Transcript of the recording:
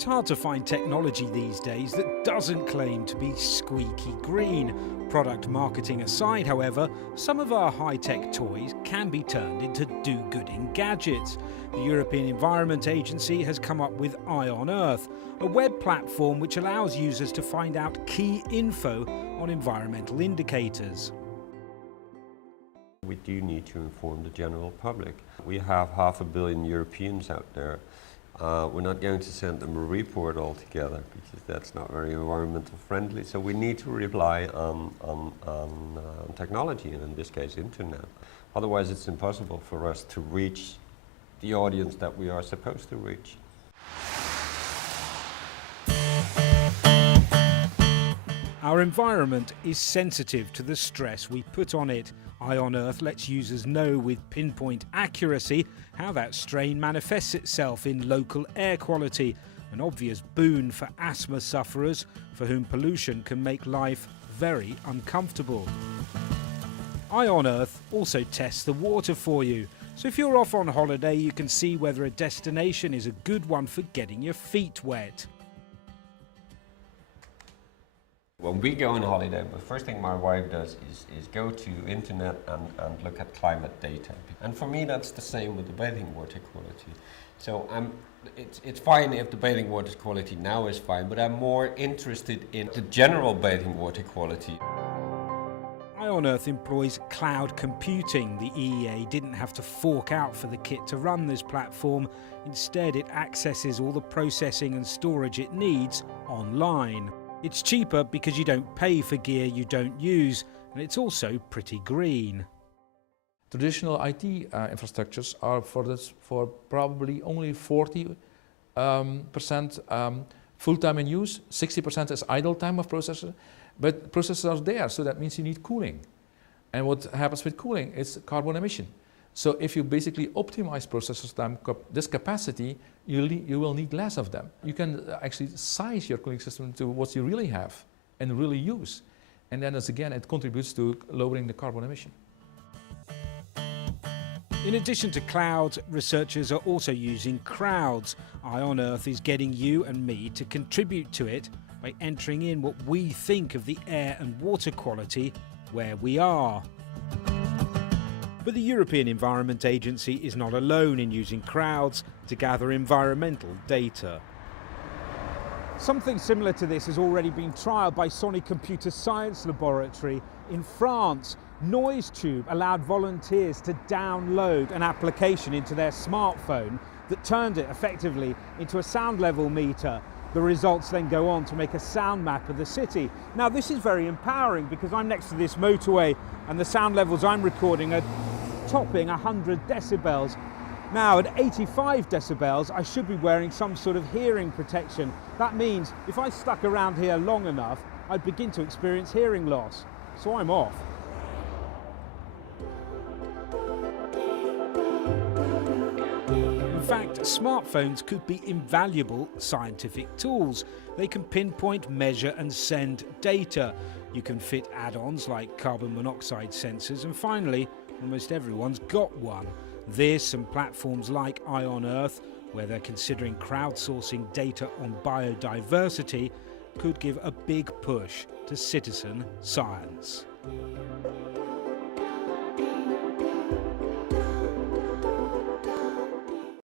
It's hard to find technology these days that doesn't claim to be squeaky green. Product marketing aside, however, some of our high-tech toys can be turned into do-gooding gadgets. The European Environment Agency has come up with Eye on Earth, a web platform which allows users to find out key info on environmental indicators. We do need to inform the general public. We have 500 million Europeans out there. We're not going to send them a report altogether because that's not very environmental friendly. So we need to rely on technology, and in this case, internet. Otherwise, it's impossible for us to reach the audience that we are supposed to reach. Our environment is sensitive to the stress we put on it. Eye on Earth lets users know with pinpoint accuracy how that strain manifests itself in local air quality, an obvious boon for asthma sufferers for whom pollution can make life very uncomfortable. Eye on Earth also tests the water for you, so if you're off on holiday you can see whether a destination is a good one for getting your feet wet. When we go on holiday, the first thing my wife does is go to internet and look at climate data. And for me that's the same with the bathing water quality. So it's fine if the bathing water quality now is fine, but I'm more interested in the general bathing water quality. Eye on Earth employs cloud computing. The EEA didn't have to fork out for the kit to run this platform. Instead, it accesses all the processing and storage it needs online. It's cheaper because you don't pay for gear you don't use, and it's also pretty green. Traditional IT infrastructures are for probably only 40% full-time in use, 60% is idle time of processor, but processors are there, so that means you need cooling. And what happens with cooling is carbon emission. So if you basically optimize processor time, this capacity, you will need less of them. You can actually size your cooling system to what you really have and really use. And then again, it contributes to lowering the carbon emission. In addition to clouds, researchers are also using crowds. Eye on Earth is getting you and me to contribute to it by entering in what we think of the air and water quality where we are. But the European Environment Agency is not alone in using crowds to gather environmental data. Something similar to this has already been trialled by Sony Computer Science Laboratory in France. NoiseTube allowed volunteers to download an application into their smartphone that turned it effectively into a sound level meter. The results then go on to make a sound map of the city. Now this is very empowering because I'm next to this motorway and the sound levels I'm recording are topping 100 decibels. Now at 85 decibels I should be wearing some sort of hearing protection. That means if I stuck around here long enough I'd begin to experience hearing loss. So I'm off. In fact, smartphones could be invaluable scientific tools. They can pinpoint, measure and send data. You can fit add-ons like carbon monoxide sensors, and finally, almost everyone's got one. This and platforms like Eye on Earth, where they're considering crowdsourcing data on biodiversity, could give a big push to citizen science.